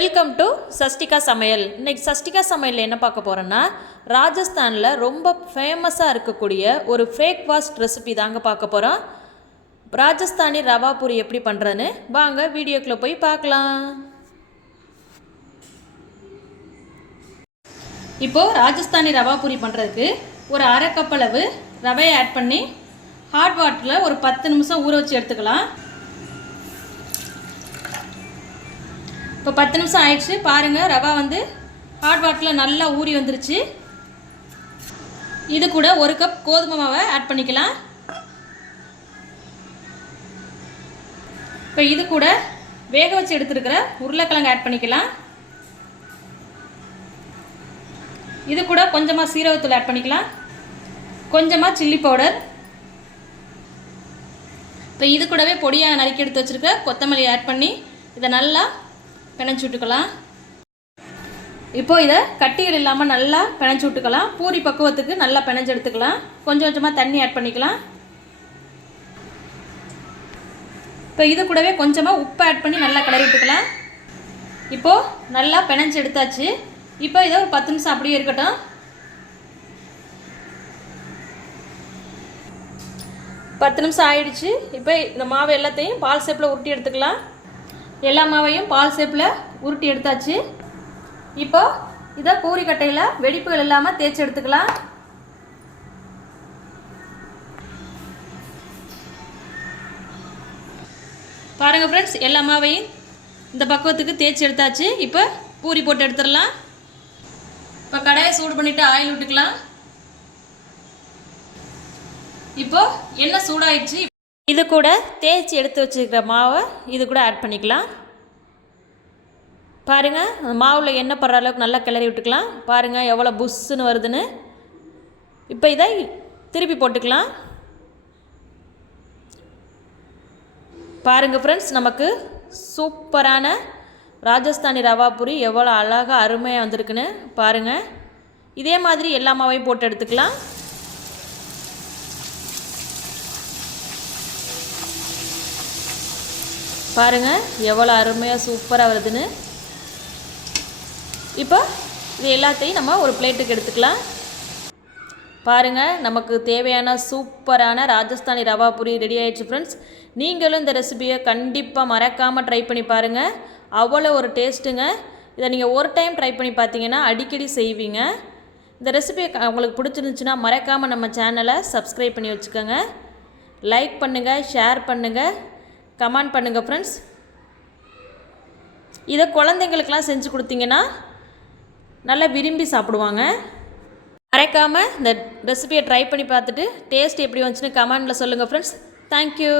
Welcome to Shashtika சமையல். இன்றைக்கி சஷ்டிகா சமையலில் என்ன பார்க்க போகிறோன்னா, ராஜஸ்தானில் ரொம்ப ஃபேமஸாக இருக்கக்கூடிய ஒரு பிரேக்ஃபாஸ்ட் ரெசிபி தாங்க பார்க்க போகிறோம். ராஜஸ்தானி ரவா பூரி எப்படி பண்ணுறதுன்னு வாங்க வீடியோக்குள்ளே போய் பார்க்கலாம். இப்போது ராஜஸ்தானி ரவா பூரி பண்ணுறதுக்கு ஒரு அரை கப் அளவு ரவையை ஆட் பண்ணி ஹாட் வாட்டரில் ஒரு 10 நிமிஷம் ஊற வச்சு எடுத்துக்கலாம். இப்போ 10 நிமிஷம் ஆயிடுச்சு. பாருங்கள், ரவா வந்து ஹாட் வாட்டரில் நல்லா ஊறி வந்துருச்சு. இது கூட ஒரு கப் கோதுமை மாவை ஆட் பண்ணிக்கலாம். இப்போ இது கூட வேக வச்சு எடுத்துருக்கிற உருளைக்கிழங்கு ஆட் பண்ணிக்கலாம். இது கூட கொஞ்சமாக சீரகத்தூள் ஆட் பண்ணிக்கலாம், கொஞ்சமாக சில்லி பவுடர். இப்போ இது கூடவே பொடியாக நறுக்கி எடுத்து வச்சுருக்க கொத்தமல்லி ஆட் பண்ணி இதை நல்லா பிணைச்சி விட்டுக்கலாம். இப்போது இதை கட்டிகள் இல்லாமல் நல்லா பிணைச்சி விட்டுக்கலாம். பூரி பக்குவத்துக்கு நல்லா பிணைஞ்சு எடுத்துக்கலாம். கொஞ்சம் கொஞ்சமாக தண்ணி ஆட் பண்ணிக்கலாம். இப்போ இது கூடவே கொஞ்சமாக உப்பு ஆட் பண்ணி நல்லா கிளறி விட்டுக்கலாம். இப்போது நல்லா பிணைஞ்சு எடுத்தாச்சு. இப்போ இதை ஒரு 10 நிமிஷம் அப்படியே இருக்கட்டும். பத்து நிமிஷம் ஆயிடுச்சு. இப்போ இந்த மாவு எல்லாத்தையும் பால் ஷேப்பில் உருட்டி எடுத்துக்கலாம். எல்லா மாவையும் பால் ஷேப்பில் உருட்டி எடுத்தாச்சு. இப்போ இதை பூரி கட்டையில் வெடிப்புகள் இல்லாமல் தேய்ச்சி எடுத்துக்கலாம். பாருங்கள் ஃப்ரெண்ட்ஸ், எல்லா மாவையும் இந்த பக்குவத்துக்கு தேய்ச்சி எடுத்தாச்சு. இப்போ பூரி போட்டு எடுத்துடலாம். இப்போ கடாயை சூடு பண்ணிவிட்டு ஆயில் விட்டுக்கலாம். இப்போ எண்ணெய் சூடாயிடுச்சு. இது கூட தேய்ச்சி எடுத்து வச்சுருக்கிற மாவை இது கூட ஆட் பண்ணிக்கலாம். பாருங்கள், மாவில் எண்ணெய் படுற அளவுக்கு நல்லா கிளறி விட்டுக்கலாம். பாருங்கள் எவ்வளோ புஷ்ஷுன்னு வருதுன்னு. இப்போ இதை திருப்பி போட்டுக்கலாம். பாருங்கள் ஃப்ரெண்ட்ஸ், நமக்கு சூப்பரான ராஜஸ்தானி ரவா பூரி எவ்வளோ அழகாக அருமையாக வந்திருக்குன்னு பாருங்கள். இதே மாதிரி எல்லா மாவையும் போட்டு எடுத்துக்கலாம். பாருங்கள் எவ்வளோ அருமையாக சூப்பராக வருதுன்னு. இப்போ இது எல்லாத்தையும் நம்ம ஒரு பிளேட்டுக்கு எடுத்துக்கலாம். பாருங்கள், நமக்கு தேவையான சூப்பரான ராஜஸ்தானி ரவா பூரி ரெடி ஆகிடுச்சு ஃப்ரெண்ட்ஸ். நீங்களும் இந்த ரெசிபியை கண்டிப்பாக மறக்காமல் ட்ரை பண்ணி பாருங்கள். அவ்வளோ ஒரு டேஸ்ட்டுங்க. இதை நீங்கள் ஒரு டைம் ட்ரை பண்ணி பார்த்தீங்கன்னா அடிக்கடி செய்வீங்க. இந்த ரெசிபி உங்களுக்கு பிடிச்சிருந்துச்சுன்னா மறக்காமல் நம்ம சேனலை சப்ஸ்கிரைப் பண்ணி வச்சுக்கோங்க. லைக் பண்ணுங்கள், ஷேர் பண்ணுங்கள், கமெண்ட் பண்ணுங்கள் ஃப்ரெண்ட்ஸ். இதை குழந்தைங்களுக்கெல்லாம் செஞ்சு கொடுத்தீங்கன்னா நல்லா விரும்பி சாப்பிடுவாங்க. மறக்காமல் இந்த ரெசிபியை ட்ரை பண்ணி பார்த்துட்டு டேஸ்ட் எப்படி வந்துச்சுன்னு கமெண்டில் சொல்லுங்கள் ஃப்ரெண்ட்ஸ். தேங்க்யூ.